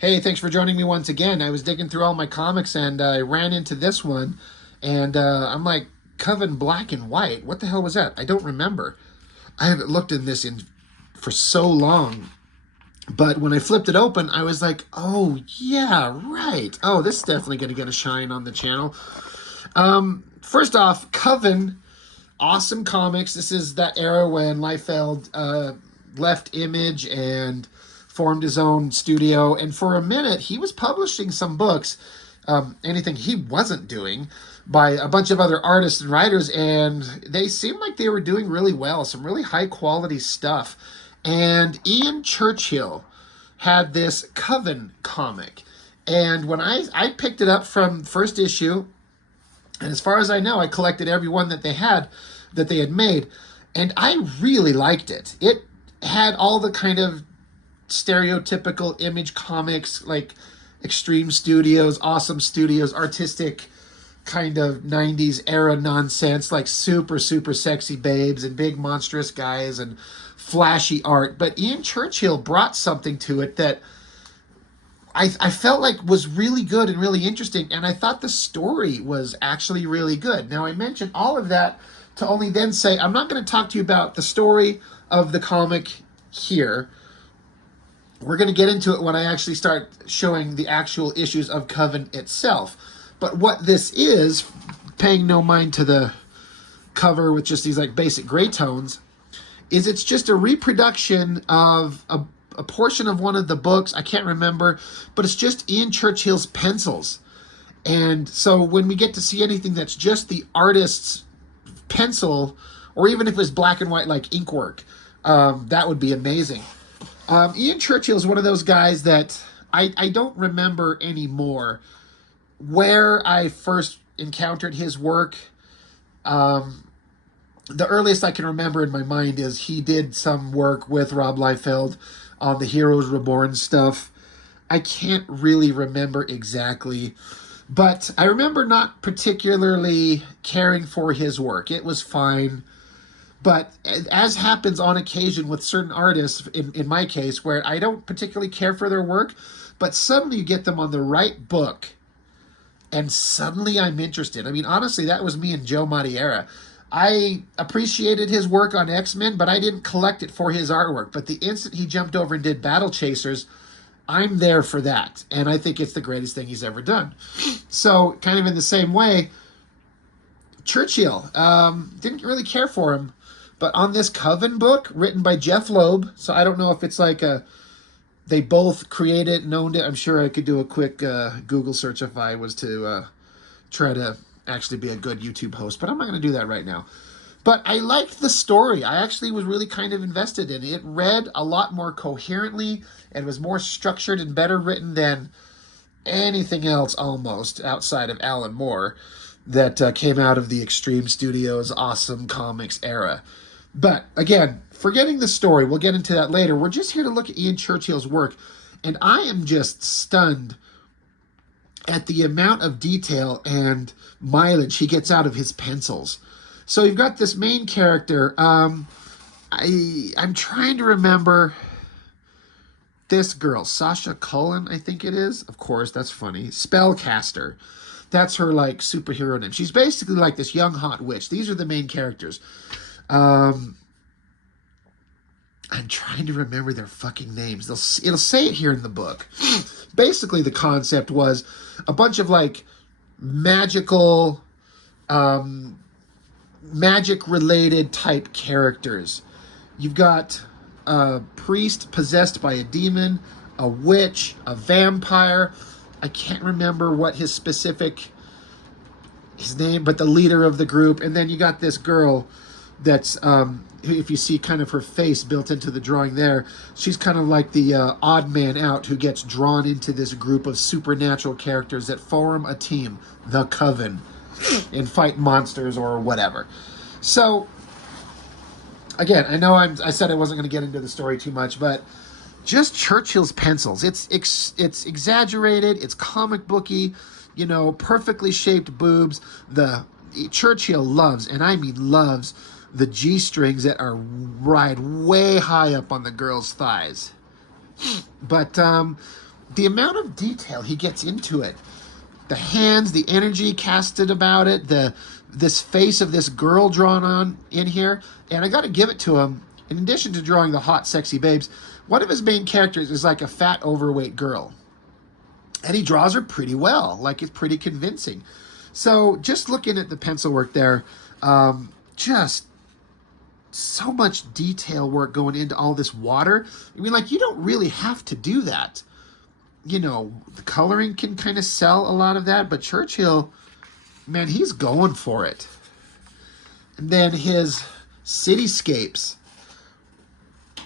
Hey, thanks for joining me once again. I was digging through all my comics and I ran into this one, and I'm like, Coven Black and White. What the hell was that? I don't remember. I haven't looked in this in for so long. But when I flipped it open, I was like, oh yeah, right. Oh, this is definitely going to get a shine on the channel. First off, Coven, awesome comics. This is that era when Liefeld left Image and formed his own studio. And for a minute, he was publishing some books, anything he wasn't doing, by a bunch of other artists and writers. And they seemed like they were doing really well, some really high quality stuff. And Ian Churchill had this Coven comic. And when I picked it up from first issue, and as far as I know, I collected every one that they had made, and I really liked it. It had all the kind of stereotypical Image comics, like Extreme Studios, Awesome Studios, artistic kind of 90s era nonsense, like super, super sexy babes and big monstrous guys and flashy art. But Ian Churchill brought something to it that I felt like was really good and really interesting, and I thought the story was actually really good. Now, I mentioned all of that to only then say I'm not going to talk to you about the story of the comic here. We're going to get into it when I actually start showing the actual issues of Coven itself. But what this is, paying no mind to the cover with just these like basic gray tones, is it's just a reproduction of a portion of one of the books. I can't remember, but it's just Ian Churchill's pencils. And so when we get to see anything that's just the artist's pencil, or even if it's black and white like ink work, that would be amazing. Ian Churchill is one of those guys that I don't remember anymore where I first encountered his work. The earliest I can remember in my mind is he did some work with Rob Liefeld on the Heroes Reborn stuff. I can't really remember exactly, but I remember not particularly caring for his work. It was fine, but as happens on occasion with certain artists, in my case, where I don't particularly care for their work, but suddenly you get them on the right book, and suddenly I'm interested. I mean, honestly, that was me and Joe Madureira. I appreciated his work on X-Men, but I didn't collect it for his artwork. But the instant he jumped over and did Battle Chasers, I'm there for that. And I think it's the greatest thing he's ever done. So, kind of in the same way, Churchill, didn't really care for him. But on this Coven book, written by Jeff Loeb, so I don't know if it's like they both created and owned it. I'm sure I could do a quick Google search if I was to try to actually be a good YouTube host, but I'm not going to do that right now. But I liked the story. I actually was really kind of invested in it. It read a lot more coherently and was more structured and better written than anything else almost outside of Alan Moore that came out of the Extreme Studios Awesome Comics era. But again, forgetting the story, we'll get into that later. We're just here to look at Ian Churchill's work, and I am just stunned at the amount of detail and mileage he gets out of his pencils. So you've got this main character. I'm trying to remember this girl, Sasha Cullen, I think it is. Of course, that's funny. Spellcaster. That's her like superhero name. She's basically like this young hot witch. These are the main characters. I'm trying to remember their fucking names. It'll say it here in the book. Basically, the concept was a bunch of like magical, magic-related type characters. You've got a priest possessed by a demon, a witch, a vampire. I can't remember what his name, but the leader of the group. And then you got this girl that's, if you see kind of her face built into the drawing there, she's kind of like the odd man out who gets drawn into this group of supernatural characters that form a team, the Coven, and fight monsters or whatever. So, again, I know I said I wasn't going to get into the story too much, but just Churchill's pencils. It's exaggerated, it's comic booky, perfectly shaped boobs. Churchill loves, and I mean loves, the G-strings that are ride way high up on the girl's thighs. But the amount of detail he gets into it, the hands, the energy casted about it, this face of this girl drawn on in here, and I got to give it to him. In addition to drawing the hot, sexy babes, one of his main characters is like a fat, overweight girl, and he draws her pretty well. Like, it's pretty convincing. So just looking at the pencil work there, just so much detail work going into all this water. I mean, like, you don't really have to do that. You know, the coloring can kind of sell a lot of that, but Churchill, man, he's going for it. And then his cityscapes.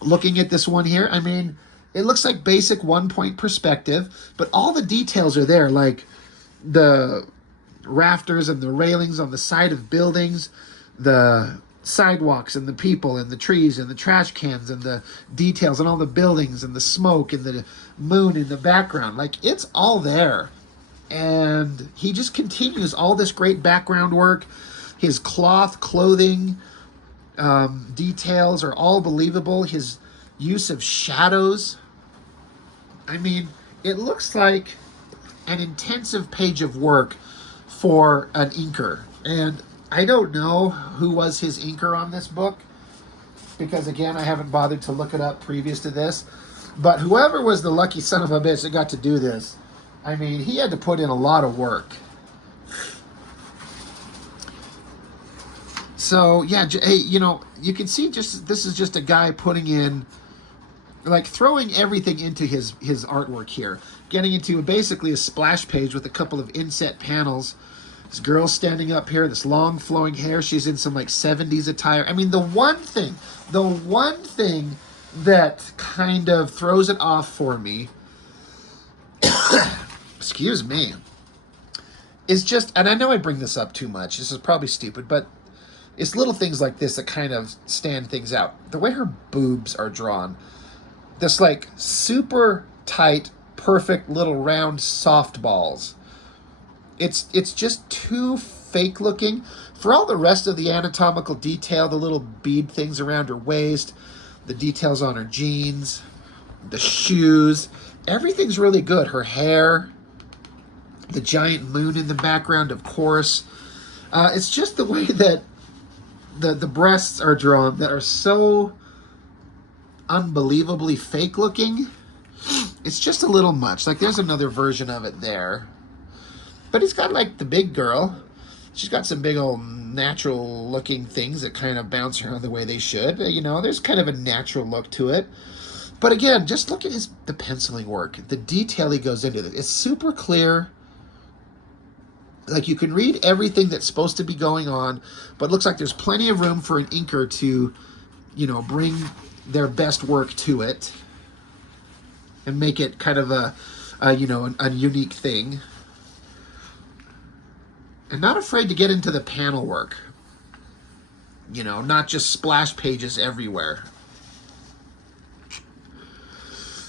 Looking at this one here, I mean, it looks like basic one-point perspective, but all the details are there, like the rafters and the railings on the side of buildings, the sidewalks and the people and the trees and the trash cans and the details and all the buildings and the smoke and the moon in the background. Like, it's all there. And he just continues all this great background work. His clothing details are all believable. His use of shadows. I mean, it looks like an intensive page of work for an inker. And I don't know who was his inker on this book, because, again, I haven't bothered to look it up previous to this. But whoever was the lucky son of a bitch that got to do this, I mean, he had to put in a lot of work. So, yeah, hey, you know, you can see just this is just a guy putting in, like, throwing everything into his artwork here. Getting into basically a splash page with a couple of inset panels. This girl standing up here, this long flowing hair. She's in some, like, 70s attire. I mean, the one thing that kind of throws it off for me, excuse me, is just, and I know I bring this up too much. This is probably stupid, but it's little things like this that kind of stand things out. The way her boobs are drawn. This, like, super tight, perfect little round softballs. It's just too fake looking. For all the rest of the anatomical detail, the little bead things around her waist, the details on her jeans, the shoes, everything's really good. Her hair, the giant moon in the background, of course. It's just the way that the breasts are drawn that are so unbelievably fake looking. It's just a little much. Like, there's another version of it there. But he's got, like, the big girl. She's got some big old natural looking things that kind of bounce around the way they should. You know, there's kind of a natural look to it. But again, just look at the penciling work. The detail he goes into it. It's super clear. Like, you can read everything that's supposed to be going on, but it looks like there's plenty of room for an inker to, you know, bring their best work to it and make it kind of a unique thing. And not afraid to get into the panel work. You know, not just splash pages everywhere.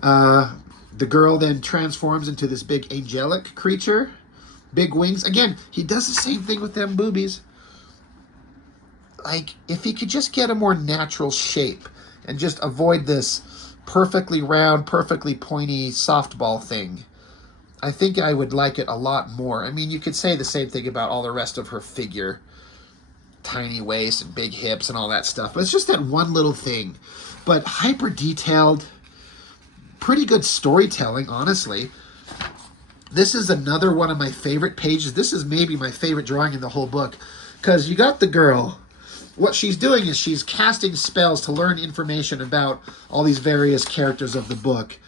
The girl then transforms into this big angelic creature. Big wings. Again, he does the same thing with them boobies. Like, if he could just get a more natural shape and just avoid this perfectly round, perfectly pointy softball thing, I think I would like it a lot more. I mean, you could say the same thing about all the rest of her figure. Tiny waist and big hips and all that stuff. But it's just that one little thing. But hyper detailed, pretty good storytelling, honestly. This is another one of my favorite pages. This is maybe my favorite drawing in the whole book. Because you got the girl. What she's doing is she's casting spells to learn information about all these various characters of the book.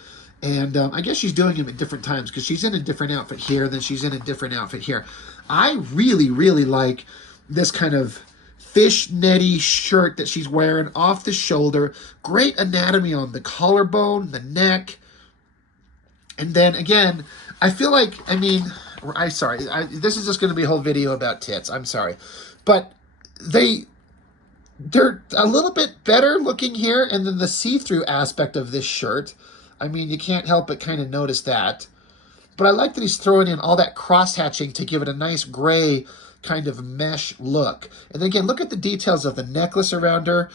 And I guess she's doing them at different times, because she's in a different outfit here, then she's in a different outfit here. I really, really like this kind of fishnetty shirt that she's wearing off the shoulder. Great anatomy on the collarbone, the neck. And then, again, I feel like, I mean, this is just going to be a whole video about tits. I'm sorry. But they're a little bit better looking here. And then the see-through aspect of this shirt, I mean, you can't help but kind of notice that. But I like that he's throwing in all that cross-hatching to give it a nice gray kind of mesh look. And then again, look at the details of the necklace around her.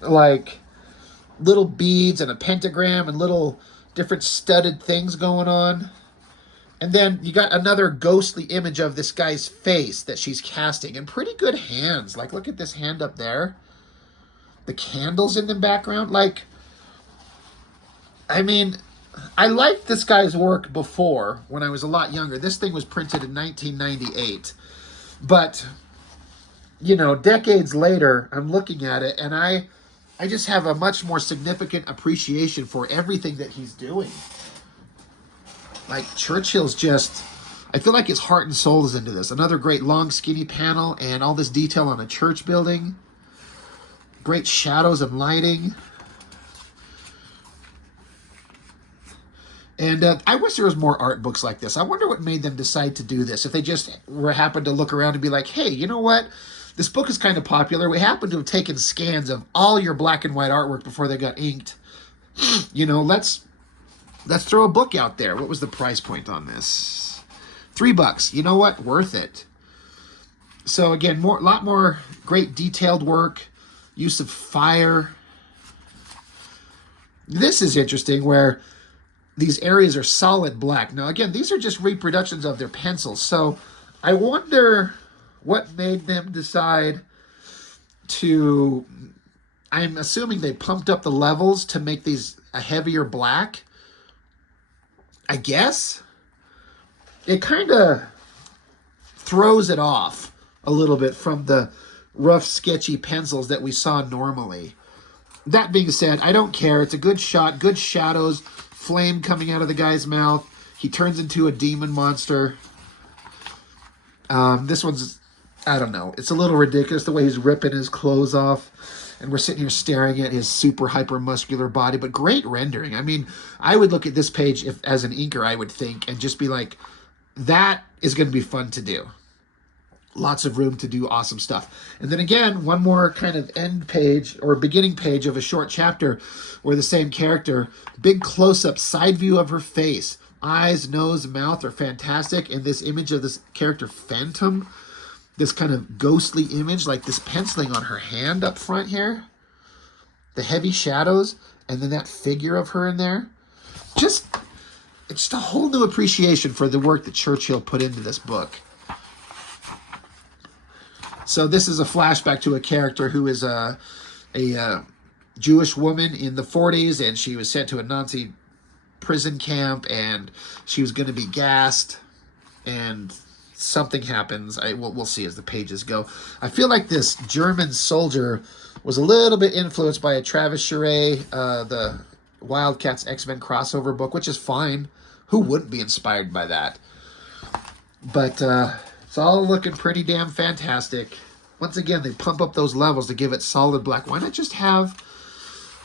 Like, little beads and a pentagram and little different studded things going on. And then you got another ghostly image of this guy's face that she's casting, and pretty good hands. Like, look at this hand up there. The candles in the background. Like, I mean, I liked this guy's work before when I was a lot younger. This thing was printed in 1998. But, you know, decades later, I'm looking at it, and I just have a much more significant appreciation for everything that he's doing. Like, Churchhill's just, I feel like his heart and soul is into this. Another great long, skinny panel, and all this detail on a church building. Great shadows and lighting. And I wish there was more art books like this. I wonder what made them decide to do this. If they just happened to look around and be like, hey, you know what? This book is kind of popular. We happen to have taken scans of all your black and white artwork before they got inked. You know, let's throw a book out there. What was the price point on this? $3. You know what? Worth it. So again, a lot more great detailed work. Use of fire. This is interesting where these areas are solid black. Now, again, these are just reproductions of their pencils. So I wonder what made them decide to... I'm assuming they pumped up the levels to make these a heavier black. I guess. It kind of throws it off a little bit from the rough, sketchy pencils that we saw normally. That being said, I don't care. It's a good shot, good shadows, flame coming out of the guy's mouth. He turns into a demon monster. This one's, I don't know. It's a little ridiculous the way he's ripping his clothes off. And we're sitting here staring at his super hyper muscular body, but great rendering. I mean, I would look at this page as an inker, I would think, and just be like, that is going to be fun to do. Lots of room to do awesome stuff. And then again, one more kind of end page or beginning page of a short chapter where the same character, big close-up side view of her face. Eyes, nose, mouth are fantastic. And this image of this character, Phantom, this kind of ghostly image, like this penciling on her hand up front here. The heavy shadows, and then that figure of her in there. It's just a whole new appreciation for the work that Churchill put into this book. So this is a flashback to a character who is a Jewish woman in the 40s, and she was sent to a Nazi prison camp, and she was going to be gassed, and something happens. We'll see as the pages go. I feel like this German soldier was a little bit influenced by a Travis Charest, the Wildcats X-Men crossover book, which is fine. Who wouldn't be inspired by that? But it's all looking pretty damn fantastic. Once again, they pump up those levels to give it solid black. Why not just have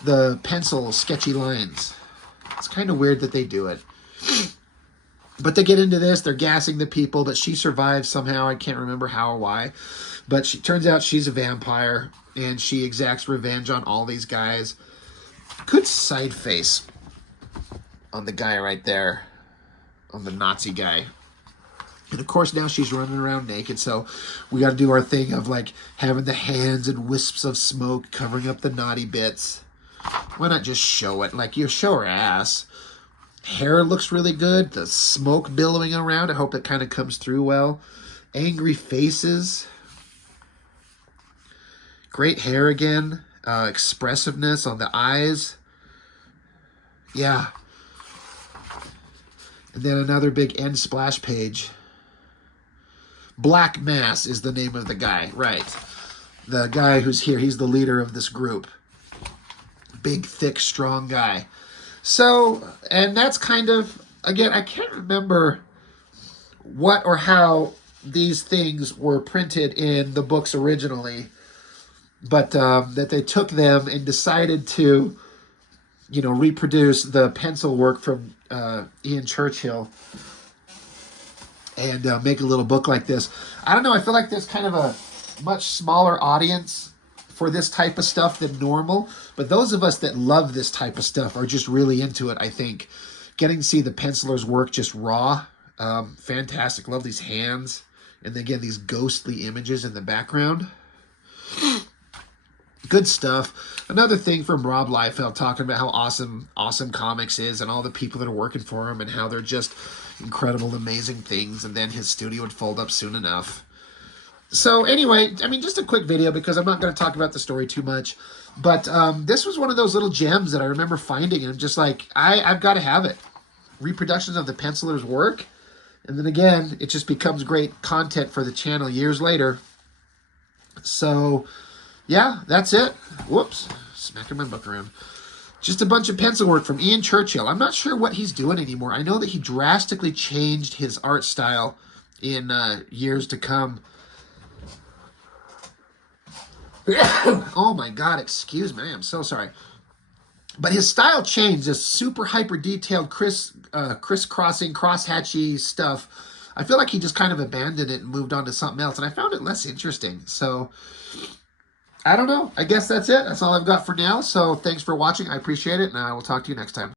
the pencil sketchy lines? It's kind of weird that they do it. But they get into this. They're gassing the people, but she survives somehow. I can't remember how or why. But she turns out she's a vampire, and she exacts revenge on all these guys. Good side face on the guy right there, on the Nazi guy. And of course now she's running around naked, so we got to do our thing of like having the hands and wisps of smoke covering up the naughty bits. Why not just show it? Like, you show her ass. Hair looks really good. The smoke billowing around. I hope it kind of comes through well. Angry faces. Great hair again. Expressiveness on the eyes. Yeah. And then another big end splash page. Black Mass is the name of the guy. Right. The guy who's here. He's the leader of this group. Big, thick, strong guy. So, and that's kind of, again, I can't remember what or how these things were printed in the books originally, but that they took them and decided to, you know, reproduce the pencil work from Ian Churchill and make a little book like this. I don't know, I feel like there's kind of a much smaller audience for this type of stuff than normal, but those of us that love this type of stuff are just really into it, I think. Getting to see the penciler's work just raw, fantastic. Love these hands, and then again, these ghostly images in the background. Good stuff. Another thing from Rob Liefeld talking about how awesome comics is and all the people that are working for him and how they're just incredible, amazing things. And then his studio would fold up soon enough. So anyway, I mean, just a quick video because I'm not going to talk about the story too much. But this was one of those little gems that I remember finding. And I'm just like, I've got to have it. Reproductions of the penciler's work. And then again, it just becomes great content for the channel years later. So, yeah, that's it. Whoops, smacking my book around. Just a bunch of pencil work from Ian Churchill. I'm not sure what he's doing anymore. I know that he drastically changed his art style in years to come. Oh my God, excuse me. I am so sorry. But his style changed. This super hyper detailed crisscrossing, crosshatchy stuff. I feel like he just kind of abandoned it and moved on to something else. And I found it less interesting. So, I don't know. I guess that's it. That's all I've got for now. So, thanks for watching. I appreciate it. And I will talk to you next time.